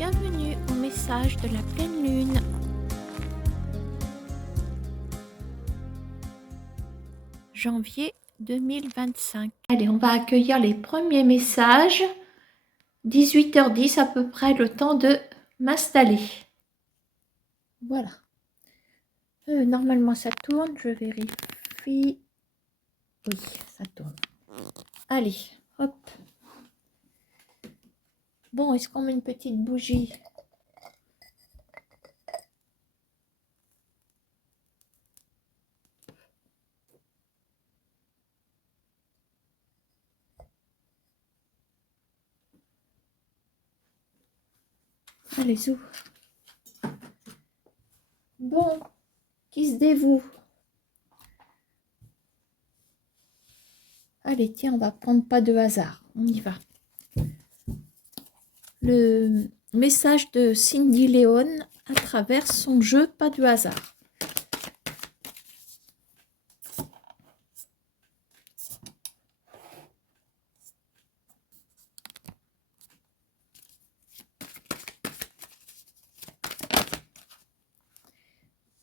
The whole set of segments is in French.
Bienvenue au message de la pleine lune. Janvier 2025. Allez, on va accueillir les premiers messages. 18h10 à peu près, le temps de m'installer. Voilà. Normalement ça tourne, je vérifie. Oui, ça tourne. Allez, hop. Bon, est-ce qu'on met une petite bougie ? Allez, zou. Bon, qui se dévoue ? Allez, tiens, on va prendre pas de hasard. On y va. Le message de Cindy Léon à travers son jeu Pas de hasard.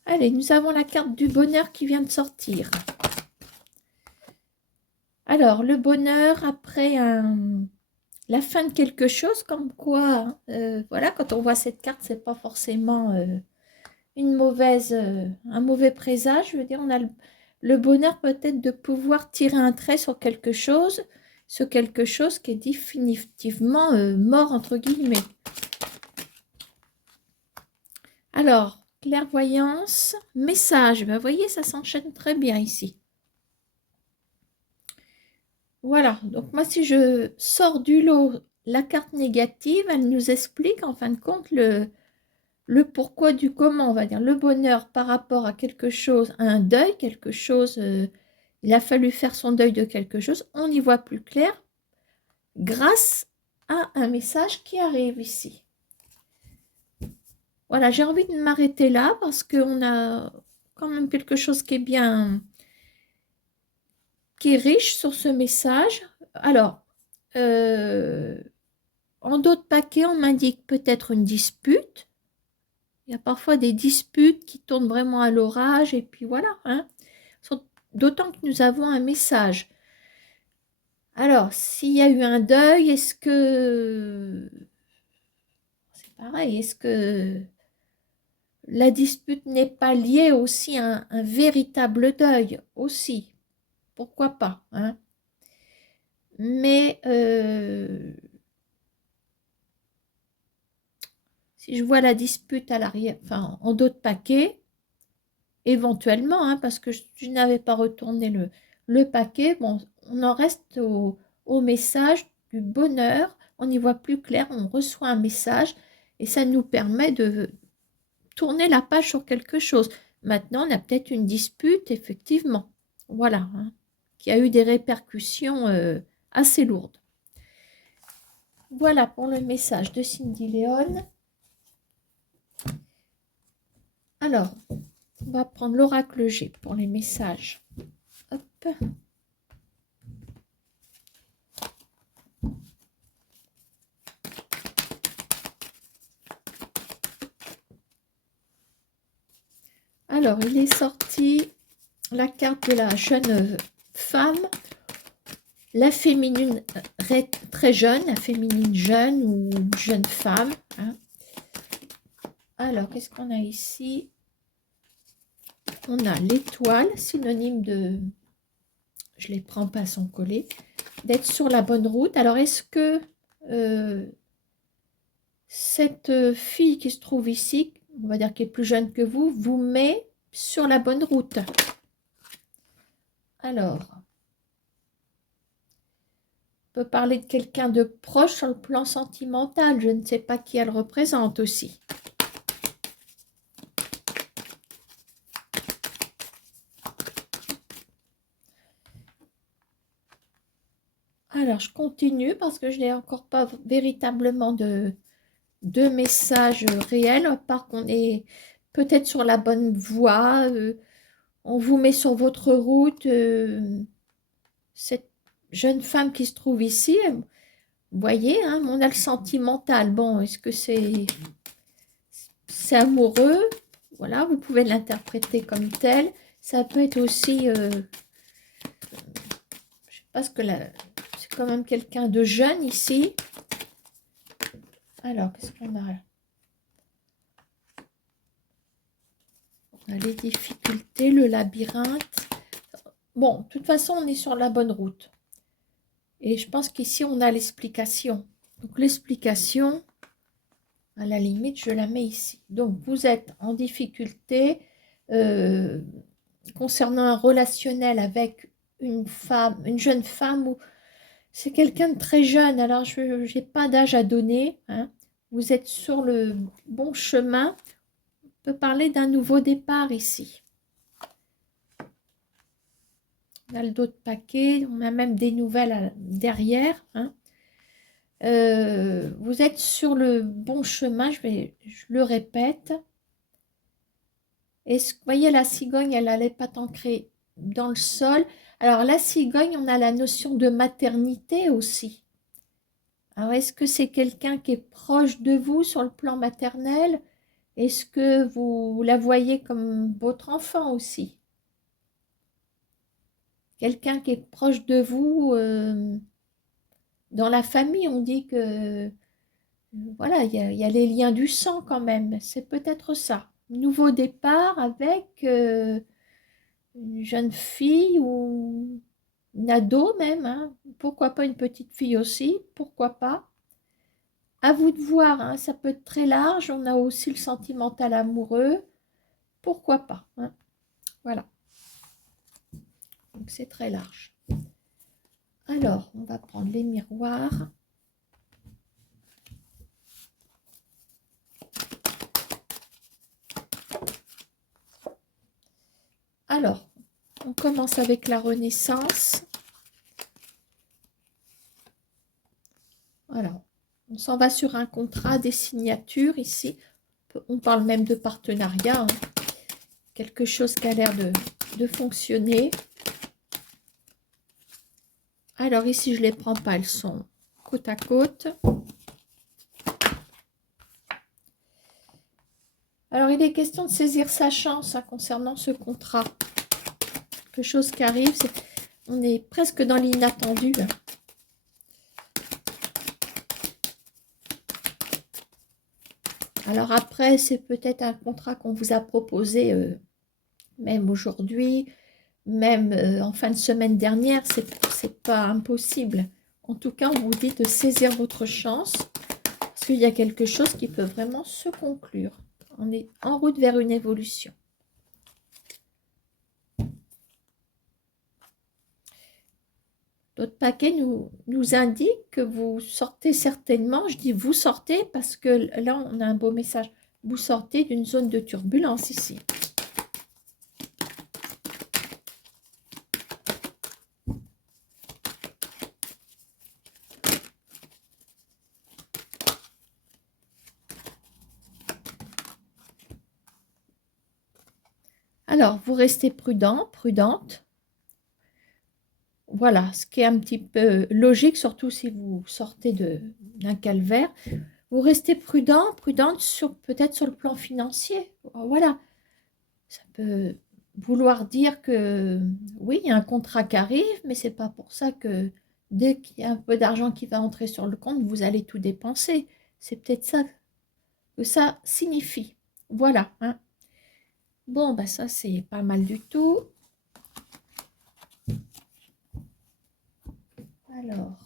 Allez, nous avons la carte du bonheur qui vient de sortir. Alors, le bonheur après la fin de quelque chose, comme quoi, voilà, quand on voit cette carte, c'est pas forcément un mauvais présage. Je veux dire, on a le bonheur peut-être de pouvoir tirer un trait sur quelque chose qui est définitivement mort, entre guillemets. Alors, clairvoyance, message, ben, vous voyez, ça s'enchaîne très bien ici. Voilà, donc moi si je sors du lot la carte négative, elle nous explique en fin de compte le pourquoi du comment, on va dire, le bonheur par rapport à quelque chose, à un deuil, quelque chose, il a fallu faire son deuil de quelque chose, on y voit plus clair grâce à un message qui arrive ici. Voilà, j'ai envie de m'arrêter là parce qu'on a quand même quelque chose qui est bien, qui est riche sur ce message. Alors, en d'autres paquets, on m'indique peut-être une dispute. Il y a parfois des disputes qui tournent vraiment à l'orage et puis voilà. Hein. D'autant que nous avons un message. Alors, s'il y a eu un deuil, est-ce que... C'est pareil, est-ce que la dispute n'est pas liée aussi à un véritable deuil aussi? Pourquoi pas, hein? Mais si je vois la dispute à l'arrière, enfin en d'autres paquets, éventuellement, hein, parce que je n'avais pas retourné le paquet, bon, on en reste au message du bonheur, on y voit plus clair, on reçoit un message et ça nous permet de tourner la page sur quelque chose. Maintenant, on a peut-être une dispute, effectivement, voilà, hein, qui a eu des répercussions assez lourdes. Voilà pour le message de Cindy Léon. Alors, on va prendre l'oracle G pour les messages. Hop. Alors, il est sorti la carte de la jeune femme, la féminine très jeune, la féminine jeune ou jeune femme. Hein. Alors, qu'est-ce qu'on a ici? On a l'étoile, synonyme de, je les prends pas sans coller, d'être sur la bonne route. Alors, est-ce que cette fille qui se trouve ici, on va dire qui est plus jeune que vous met sur la bonne route? Alors, on peut parler de quelqu'un de proche sur le plan sentimental. Je ne sais pas qui elle représente aussi. Alors, je continue parce que je n'ai encore pas véritablement de messages réels, à part qu'on est peut-être sur la bonne voie. On vous met sur votre route. Cette jeune femme qui se trouve ici, Vous voyez, hein, on a le sentimental. Bon, est-ce que c'est amoureux? Voilà, vous pouvez l'interpréter comme tel. Ça peut être aussi, je sais pas ce que c'est quand même quelqu'un de jeune ici. Alors, qu'est-ce qu'on a? On a les difficultés, le labyrinthe. Bon, de toute façon, on est sur la bonne route. Et je pense qu'ici, on a l'explication. Donc, l'explication, à la limite, je la mets ici. Donc, vous êtes en difficulté concernant un relationnel avec une femme, une jeune femme, ou c'est quelqu'un de très jeune. Alors, je n'ai pas d'âge à donner, hein. Vous êtes sur le bon chemin. On peut parler d'un nouveau départ ici. On a le dos de paquet, on a même des nouvelles derrière, hein. Vous êtes sur le bon chemin, je le répète. Et vous voyez, la cigogne, elle n'allait pas t'ancrer dans le sol. Alors, la cigogne, on a la notion de maternité aussi. Alors, est-ce que c'est quelqu'un qui est proche de vous sur le plan maternel? Est-ce que vous la voyez comme votre enfant aussi? Quelqu'un qui est proche de vous dans la famille, on dit que voilà, il y a les liens du sang quand même. C'est peut-être ça. Nouveau départ avec une jeune fille ou une ado même, hein. Pourquoi pas une petite fille aussi, pourquoi pas. À vous de voir, hein, ça peut être très large. On a aussi le sentimental amoureux, pourquoi pas, hein. Voilà, donc c'est très large. Alors, on va prendre les miroirs. Alors, on commence avec la Renaissance. Voilà, on s'en va sur un contrat, des signatures ici. On parle même de partenariat, hein. Quelque chose qui a l'air de fonctionner. Alors ici, je ne les prends pas, elles sont côte à côte. Alors, il est question de saisir sa chance, hein, concernant ce contrat. Quelque chose qui arrive, on est presque dans l'inattendu. Alors après, c'est peut-être un contrat qu'on vous a proposé même aujourd'hui, même en fin de semaine dernière, c'est pas impossible. En tout cas, on vous dit de saisir votre chance, parce qu'il y a quelque chose qui peut vraiment se conclure. On est en route vers une évolution. Notre paquet nous indique que vous sortez certainement, je dis vous sortez parce que là on a un beau message, vous sortez d'une zone de turbulence ici. Alors, vous restez prudent, prudente. Voilà, ce qui est un petit peu logique, surtout si vous sortez d'un calvaire. Vous restez prudent, prudente peut-être sur le plan financier. Voilà, ça peut vouloir dire que oui, il y a un contrat qui arrive, mais c'est pas pour ça que dès qu'il y a un peu d'argent qui va entrer sur le compte, vous allez tout dépenser. C'est peut-être ça que ça signifie. Voilà, hein. Bon, bah ça, c'est pas mal du tout. Alors,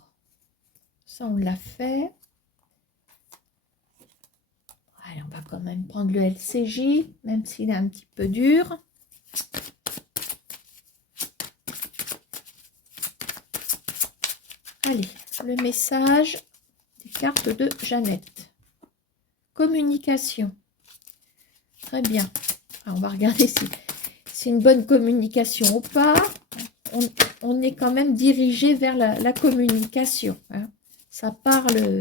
ça, on l'a fait. Allez, on va quand même prendre le LCJ, même s'il est un petit peu dur. Allez, le message des cartes de Jeannette. Communication. Très bien. Alors, on va regarder si c'est une bonne communication ou pas. On est quand même dirigé vers la communication, hein. Ça parle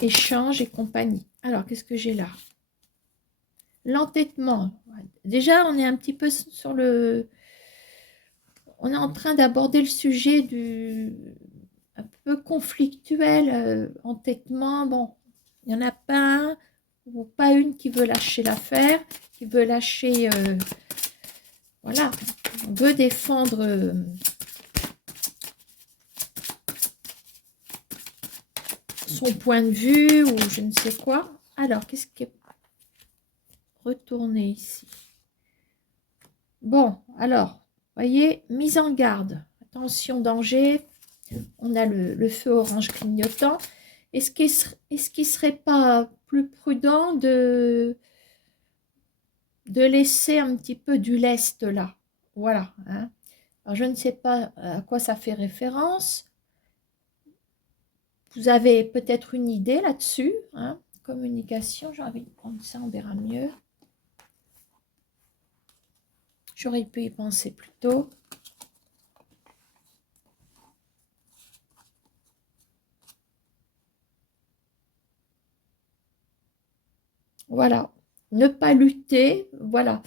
échange et compagnie. Alors, qu'est-ce que j'ai là? L'entêtement. Déjà, on est un petit peu sur le... On est en train d'aborder le sujet un peu conflictuel, entêtement. Bon, il n'y en a pas un ou pas une qui veut lâcher l'affaire, qui veut lâcher... voilà, on veut défendre son point de vue ou je ne sais quoi. Alors, qu'est-ce qui est retourné ici? Bon, alors, voyez, mise en garde. Attention, danger. On a le feu orange clignotant. Est-ce qu'il serait pas plus prudent de laisser un petit peu du lest là? Voilà. Hein. Alors, je ne sais pas à quoi ça fait référence. Vous avez peut-être une idée là-dessus. Hein. Communication, j'ai envie de prendre ça, on verra mieux. J'aurais pu y penser plus tôt. Voilà. Ne pas lutter. Voilà.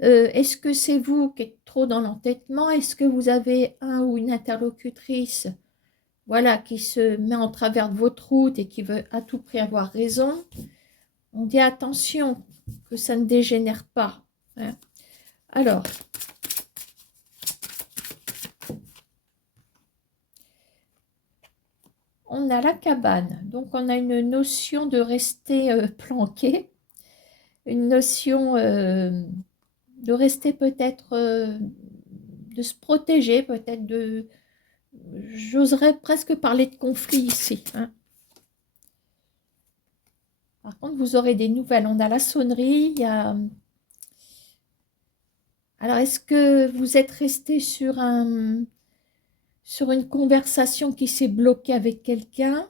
Est-ce que c'est vous qui êtes trop dans l'entêtement? Est-ce que vous avez un ou une interlocutrice, voilà, qui se met en travers de votre route et qui veut à tout prix avoir raison? On dit attention que ça ne dégénère pas. Hein. Alors, on a la cabane. Donc, on a une notion de rester planqué, une notion de rester peut-être, de se protéger, peut-être de... J'oserais presque parler de conflit ici. Hein. Par contre, vous aurez des nouvelles. On a la sonnerie. Il y a... Alors, est-ce que vous êtes resté sur une conversation qui s'est bloquée avec quelqu'un?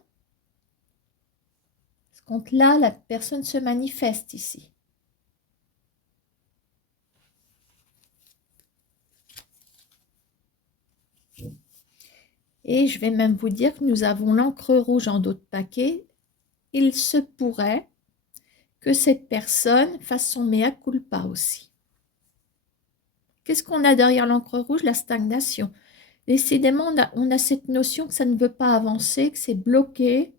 Parce que là, la personne se manifeste ici. Et je vais même vous dire que nous avons l'encre rouge en dos de paquet. Il se pourrait que cette personne fasse son mea culpa aussi. Qu'est-ce qu'on a derrière l'encre rouge? La stagnation. Décidément, on a cette notion que ça ne veut pas avancer, que c'est bloqué.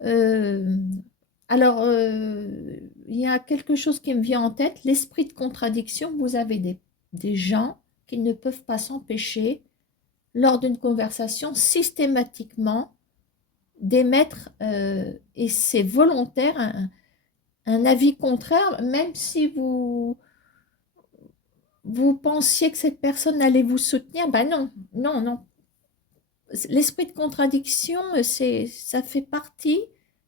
Alors, il y a quelque chose qui me vient en tête, l'esprit de contradiction. Vous avez des gens qui ne peuvent pas s'empêcher, lors d'une conversation, systématiquement, d'émettre, et c'est volontaire, un avis contraire, même si vous pensiez que cette personne allait vous soutenir. Ben non, non, non. L'esprit de contradiction, ça fait partie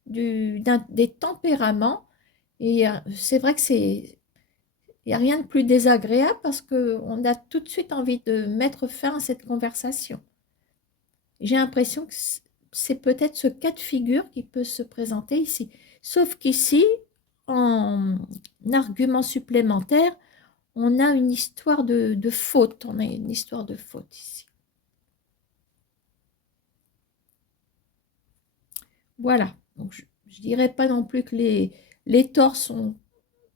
des tempéraments. Et c'est vrai que il n'y a rien de plus désagréable parce qu'on a tout de suite envie de mettre fin à cette conversation. J'ai l'impression que c'est peut-être ce cas de figure qui peut se présenter ici. Sauf qu'ici, en argument supplémentaire, on a une histoire de faute. On a une histoire de faute ici. Voilà. Donc, je ne dirais pas non plus que les torts sont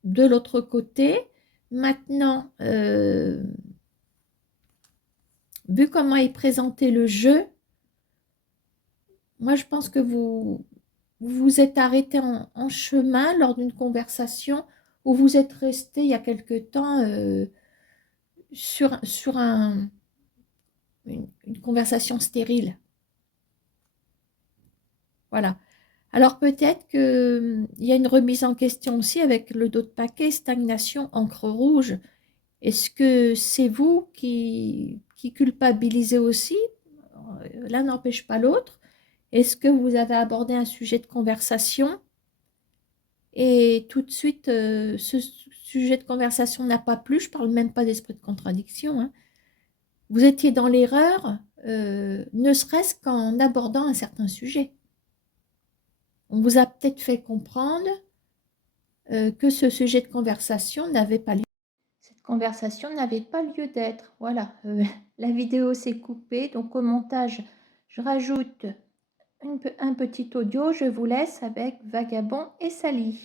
de l'autre côté. Maintenant, vu comment est présenté le jeu, moi je pense que vous vous êtes arrêté en chemin lors d'une conversation où vous êtes resté il y a quelque temps sur une conversation stérile. Voilà. Alors peut-être qu'il y a une remise en question aussi avec le dos de paquet, stagnation, encre rouge. Est-ce que c'est vous qui culpabilisez aussi? L'un n'empêche pas l'autre. Est-ce que vous avez abordé un sujet de conversation et tout de suite, ce sujet de conversation n'a pas plu? Je ne parle même pas d'esprit de contradiction. Hein. Vous étiez dans l'erreur, ne serait-ce qu'en abordant un certain sujet. On vous a peut-être fait comprendre que ce sujet de conversation n'avait pas lieu. Cette conversation n'avait pas lieu d'être. Voilà, la vidéo s'est coupée, donc au montage, je rajoute un petit audio. Je vous laisse avec Vagabond et Sally.